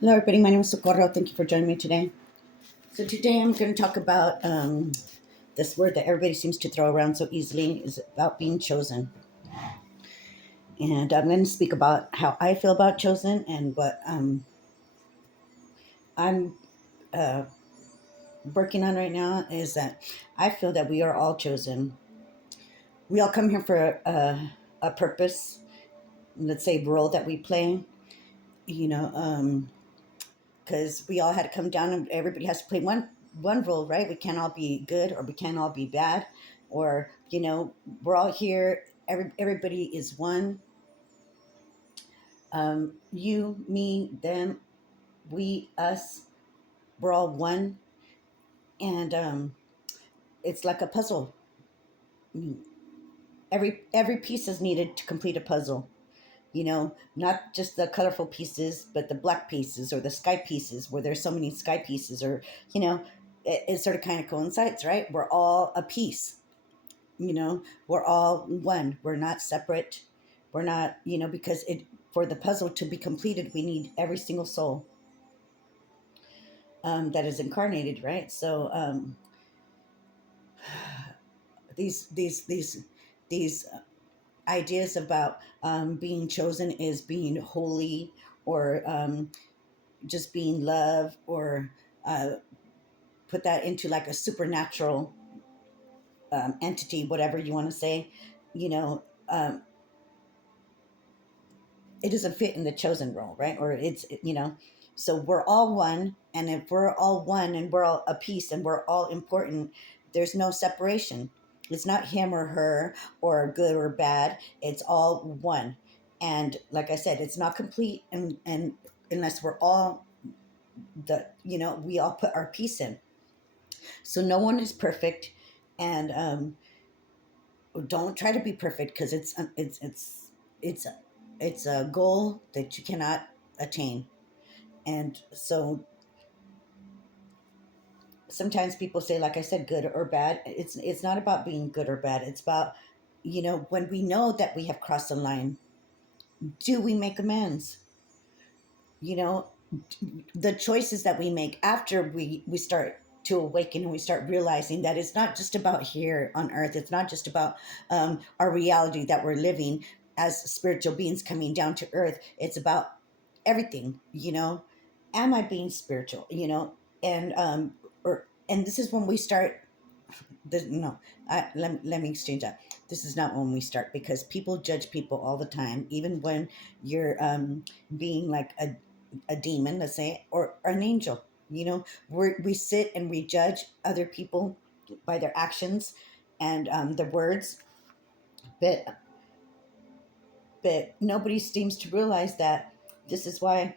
Hello, everybody. My name is Socorro. Thank you for joining me today. So today I'm going to talk about this word that everybody seems to throw around so easily is about being chosen. And I'm going to speak about how I feel about chosen and what I'm uh, working on right now is that I feel that we are all chosen. We all come here for a purpose, let's say role that we play, you know, because we all had to come down and everybody has to play one role, right? We can't all be good or we can't all be bad, or we're all here. Everybody is one. You, me, them, we, us. We're all one, and it's like a puzzle. Every piece is needed to complete a puzzle. Not just the colorful pieces, but the black pieces or the sky pieces, where there's so many sky pieces, or it sort of kind of coincides, right? We're all a piece. We're all one. We're not separate. We're not, because it for the puzzle to be completed, we need every single soul that is incarnated, right? So these ideas about being chosen is being holy, or just being love, or uh, put that into like a supernatural entity, whatever you want to say. you know it doesn't fit in the chosen role, right? Or so we're all one, and if we're all one and we're all a piece and we're all important, there's no separation. It's not him or her, or good or bad. It's all one. And like I said, it's not complete, and unless we're all we all put our piece in. So no one is perfect, and don't try to be perfect, because it's it's a goal that you cannot attain. And so sometimes people say, like I said, good or bad. It's not about being good or bad. It's about, when we know that we have crossed the line, do we make amends? you know the choices that we make after we start to awaken, and we start realizing that it's not just about here on earth. It's not just about our reality that we're living as spiritual beings coming down to earth. It's about everything. Am I being spiritual? And this is when we start. No, let me exchange that. This is not when we start, because people judge people all the time, even when you're being like a demon, let's say, or an angel. We sit and we judge other people by their actions and their words, but nobody seems to realize that this is why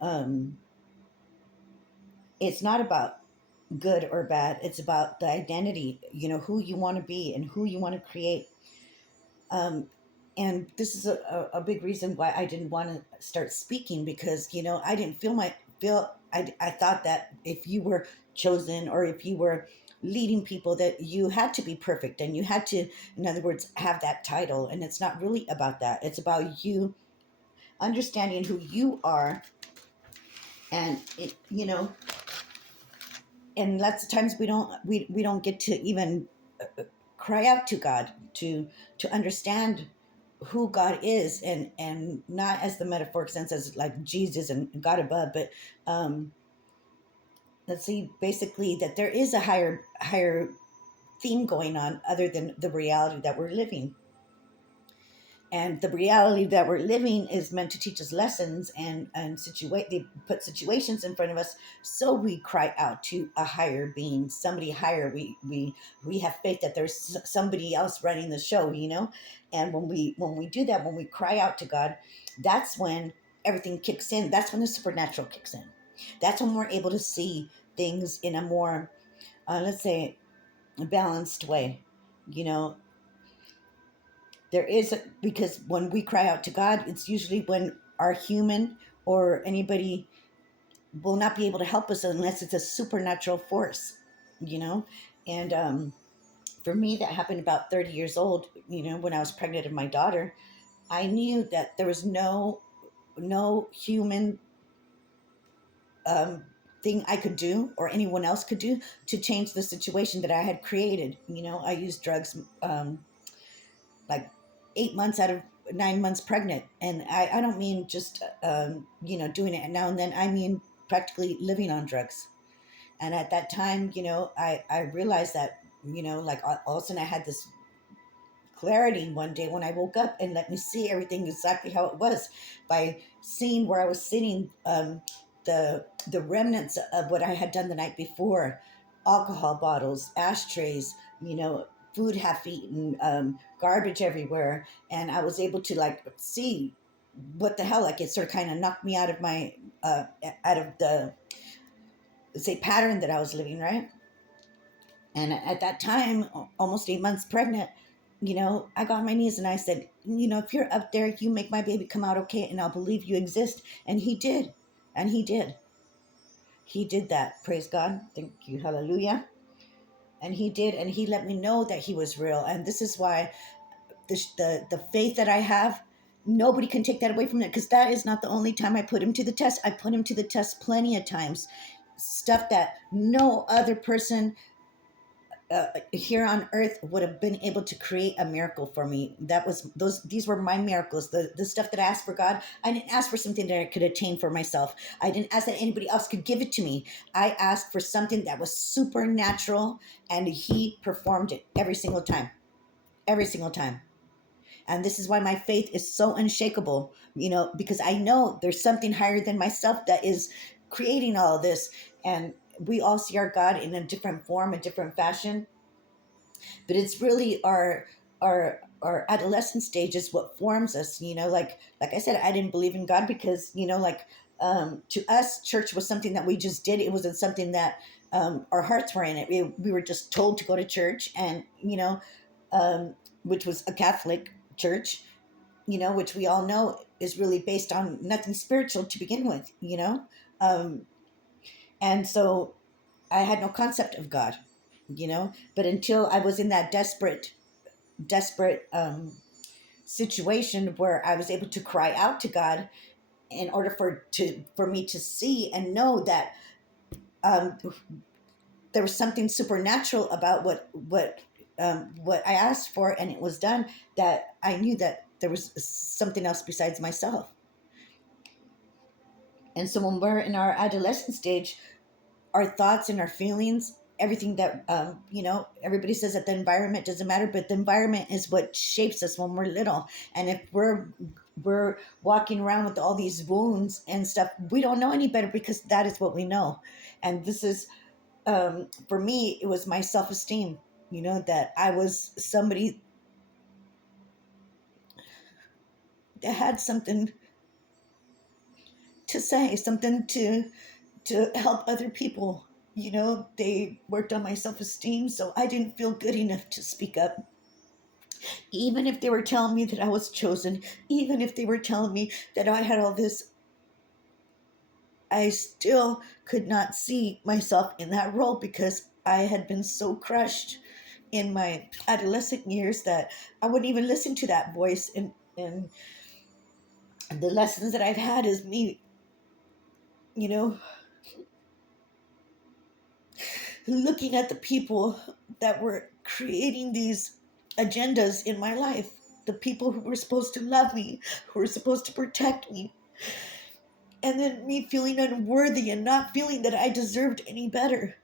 um, it's not about good or bad. It's about the identity, who you want to be and who you want to create. Um, and this is a big reason why I didn't want to start speaking, because I didn't feel I thought that if you were chosen, or if you were leading people, that you had to be perfect, and you had to, in other words, have that title. And it's not really about that. It's about you understanding who you are. And and lots of times we don't get to even cry out to God to understand who God is, and not as the metaphoric sense as like Jesus and God above, but um, let's see, basically that there is a higher theme going on other than the reality that we're living. And the reality that we're living is meant to teach us lessons, and they put situations in front of us, so we cry out to a higher being, somebody higher. We have faith that there's somebody else running the show. And when we do that, when we cry out to God, that's when everything kicks in. That's when the supernatural kicks in. That's when we're able to see things in a more, let's say, balanced way. you know there is, because when we cry out to God, it's usually when our human or anybody will not be able to help us unless it's a supernatural force. you know and for me, that happened about 30 years old, when I was pregnant of my daughter. I knew that there was no human thing I could do or anyone else could do to change the situation that I had created. I used drugs like 8 months out of 9 months pregnant. And I don't mean just, doing it now and then. I mean practically living on drugs. And at that time, I realized that, like all of a sudden I had this clarity one day when I woke up and let me see everything exactly how it was by seeing where I was sitting, the remnants of what I had done the night before, alcohol bottles, ashtrays, food half eaten, garbage everywhere, and I was able to like see what the hell, like it sort of kind of knocked me out of my out of the, say, pattern that I was living, right? And at that time, almost 8 months pregnant, I got on my knees and I said, if you're up there, you make my baby come out okay, and I'll believe you exist. And he did. And he did. He did that. Praise God. Thank you. Hallelujah. And he did. And he let me know that he was real. And this is why the faith that I have, nobody can take that away from it, because that is not the only time I put him to the test. I put him to the test plenty of times. Stuff that no other person here on earth would have been able to create a miracle for me. These were my miracles. The stuff that I asked for God, I didn't ask for something that I could attain for myself. I didn't ask that anybody else could give it to me. I asked for something that was supernatural, and he performed it every single time. Every single time. And this is why my faith is so unshakable, because I know there's something higher than myself that is creating all of this. And we all see our God in a different form, a different fashion, but it's really our adolescent stage is what forms us. Like I said, I didn't believe in God because, to us, church was something that we just did. It wasn't something that our hearts were in it. We were just told to go to church, and which was a Catholic church, which we all know is really based on nothing spiritual to begin with. Um, and so I had no concept of God, but until I was in that desperate situation where I was able to cry out to God in order for me to see and know that um, there was something supernatural about what I asked for, and it was done. That I knew that there was something else besides myself. And so when we're in our adolescent stage, our thoughts and our feelings, everything that everybody says that the environment doesn't matter, but the environment is what shapes us when we're little. And if we're walking around with all these wounds and stuff, we don't know any better, because that is what we know. And this is, for me, it was my self-esteem, that I was somebody that had something to say, something to help other people. They worked on my self-esteem, so I didn't feel good enough to speak up. Even if they were telling me that I was chosen, even if they were telling me that I had all this, I still could not see myself in that role, because I had been so crushed in my adolescent years that I wouldn't even listen to that voice. And the lessons that I've had is me, you know, looking at the people that were creating these agendas in my life, the people who were supposed to love me, who were supposed to protect me, and then me feeling unworthy and not feeling that I deserved any better.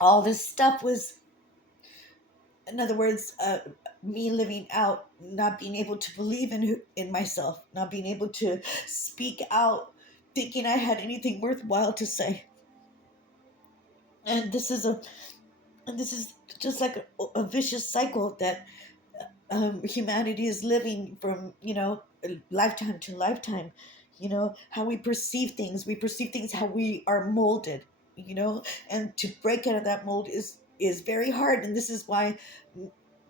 All this stuff was, in other words, me living out, not being able to believe in myself, not being able to speak out, thinking I had anything worthwhile to say. And this is just like a vicious cycle that humanity is living from, lifetime to lifetime. How we perceive things how we are molded, and to break out of that mold is very hard. And this is why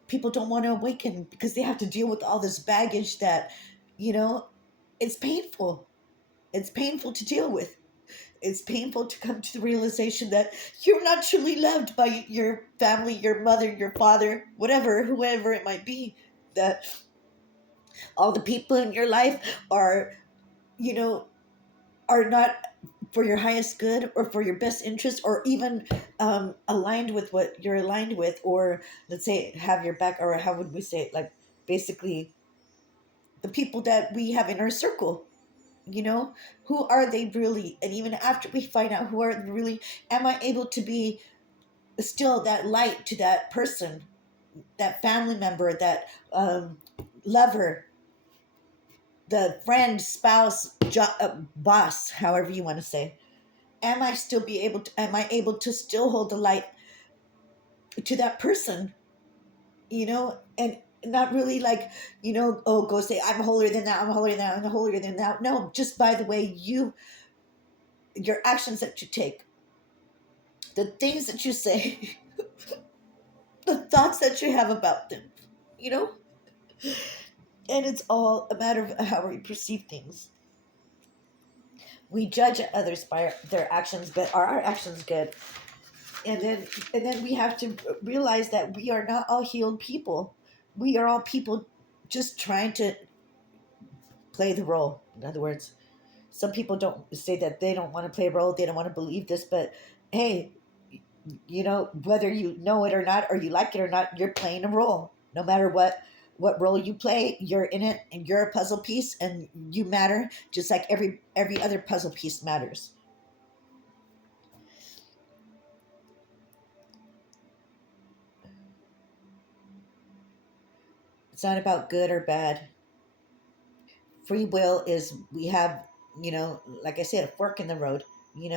people don't want to awaken, because they have to deal with all this baggage that, you know it's painful. It's painful to deal with. It's painful to come to the realization that you're not truly loved by your family, your mother, your father, whatever, whoever it might be. That all the people in your life are, you know, are not for your highest good or for your best interest, or even aligned with what you're aligned with, or let's say have your back, or how would we say it, like basically the people that we have in our circle, you know, who are they really? And even after we find out who are they really, am I able to be still that light to that person, that family member, that lover, the friend, spouse, boss, however you want to say? Am I still be able to, am I able to still hold the light to that person, you know? And not really like, oh, go say I'm holier than that, I'm holier than that, I'm holier than that. No, just by the way your actions that you take, the things that you say, the thoughts that you have about them, you know? And it's all a matter of how we perceive things. We judge others by their actions, but are our actions good? And then we have to realize that we are not all healed people. We are all people just trying to play the role. In other words, some people don't say that they don't want to play a role, they don't want to believe this, but hey, whether you know it or not, or you like it or not, you're playing a role. No matter what role you play, you're in it, and you're a puzzle piece, and you matter just like every other puzzle piece matters. It's not about good or bad. Free will is, we have, like I said, a fork in the road. You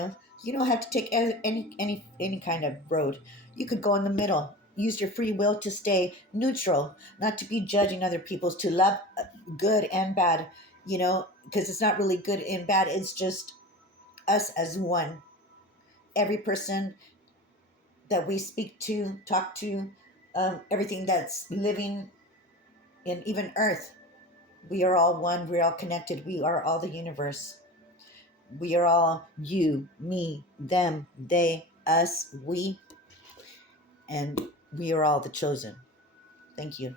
don't have to take any kind of road. You could go in the middle, use your free will to stay neutral, not to be judging other people's, to love good and bad, because it's not really good and bad, it's just us as one. Every person that we speak to, talk to, everything that's living in even earth, we are all one, we're all connected, we are all the universe. We are all you, me, them, they, us, we, and we are all the chosen. Thank you.